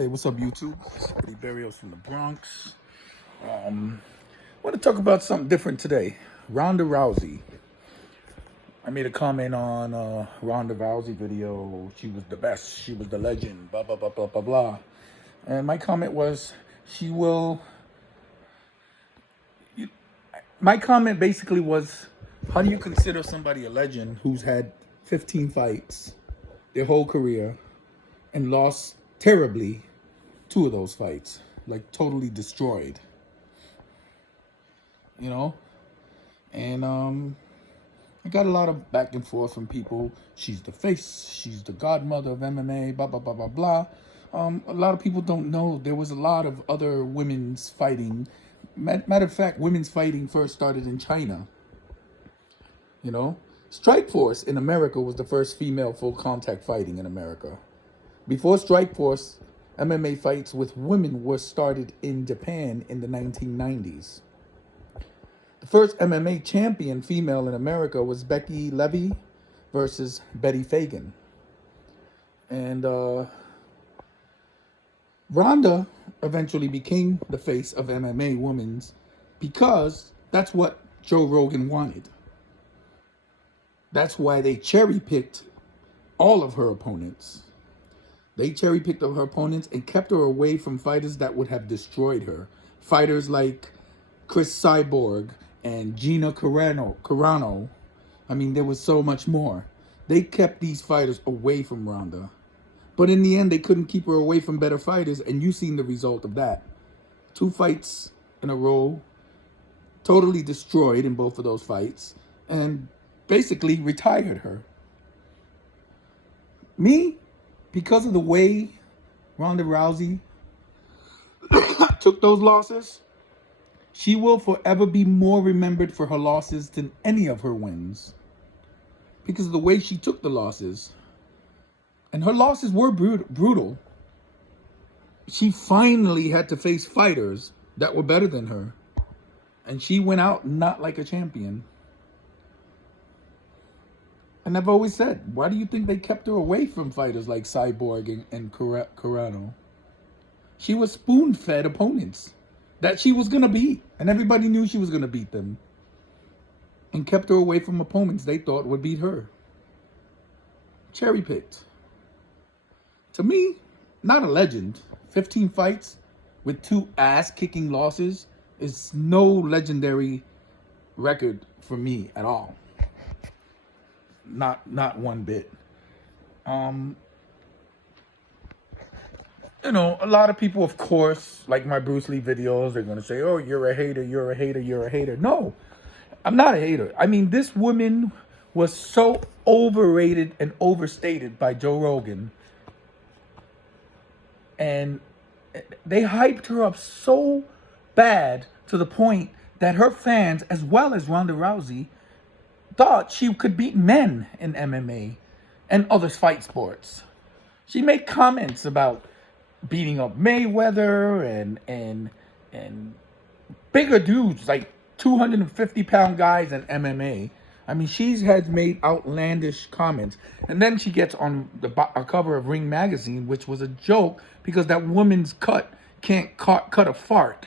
Hey, what's up, YouTube? It's Berrios from the Bronx. I want to talk about something different today. Rhonda Rousey. I made a comment on Rhonda Rousey video. She was the best. She was the legend. Blah blah blah blah blah blah. And my comment was, she will. My comment basically was, how do you consider somebody a legend who's had 15 fights their whole career and lost terribly two of those fights, like totally destroyed, you know? And I got a lot of back and forth from people. She's the face, she's the godmother of MMA, blah, blah, blah, blah, blah. A lot of people don't know there was a lot of other women's fighting. Matter of fact, women's fighting first started in China, you know? Strikeforce in America was the first female full contact fighting in America. Before Strikeforce, MMA fights with women were started in Japan in the 1990s. The first MMA champion female in America was Becky Levy versus Betty Fagan. And Rhonda eventually became the face of MMA women's because that's what Joe Rogan wanted. That's why they cherry-picked all of her opponents. They cherry-picked her opponents and kept her away from fighters that would have destroyed her. Fighters like Chris Cyborg and Gina Carano. I mean, there was so much more. They kept these fighters away from Rhonda. But in the end, they couldn't keep her away from better fighters, and you've seen the result of that. 2 fights in a row, totally destroyed in both of those fights, and basically retired her. Me, because of the way Rhonda Rousey took those losses, she will forever be more remembered for her losses than any of her wins. Because of the way she took the losses. And her losses were brutal. She finally had to face fighters that were better than her. And she went out not like a champion. And I've always said, why do you think they kept her away from fighters like Cyborg and Carano? She was spoon-fed opponents that she was going to beat. And everybody knew she was going to beat them. And kept her away from opponents they thought would beat her. Cherry-picked. To me, not a legend. 15 fights with 2 ass-kicking losses is no legendary record for me at all. Not one bit. You know, a lot of people, of course, like my Bruce Lee videos, they're going to say, oh, you're a hater, you're a hater, you're a hater. No, I'm not a hater. I mean, this woman was so overrated and overstated by Joe Rogan. And they hyped her up so bad to the point that her fans, as well as Rhonda Rousey, thought she could beat men in MMA and other fight sports. She made comments about beating up Mayweather and bigger dudes, like 250-pound guys in MMA. I mean, she has made outlandish comments. And then she gets on a cover of Ring magazine, which was a joke because that woman's cut can't cut a fart.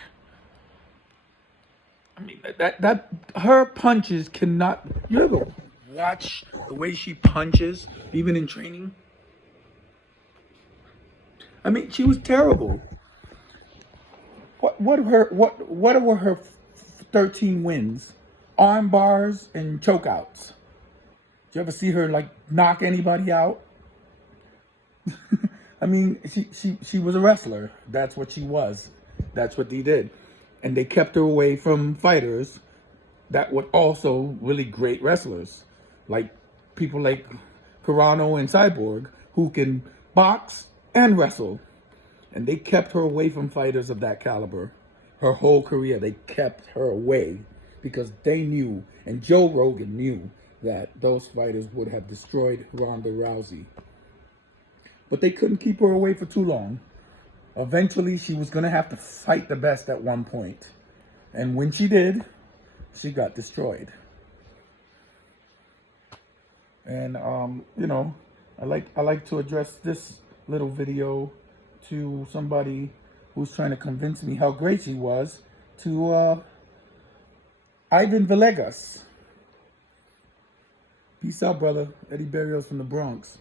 I mean, that her punches cannot. You ever watch the way she punches, even in training? I mean, she was terrible. What were her 13 wins? Arm bars and chokeouts. Did you ever see her like knock anybody out? I mean, she was a wrestler. That's what she was. That's what they did. And they kept her away from fighters that were also really great wrestlers. Like people like Carano and Cyborg, who can box and wrestle. And they kept her away from fighters of that caliber. Her whole career, they kept her away because they knew, and Joe Rogan knew, that those fighters would have destroyed Rhonda Rousey. But they couldn't keep her away for too long. Eventually, she was going to have to fight the best at one point. And when she did, she got destroyed. And, you know, I like to address this little video to somebody who's trying to convince me how great she was, to Ivan Villegas. Peace out, brother. Eddie Berrios from the Bronx.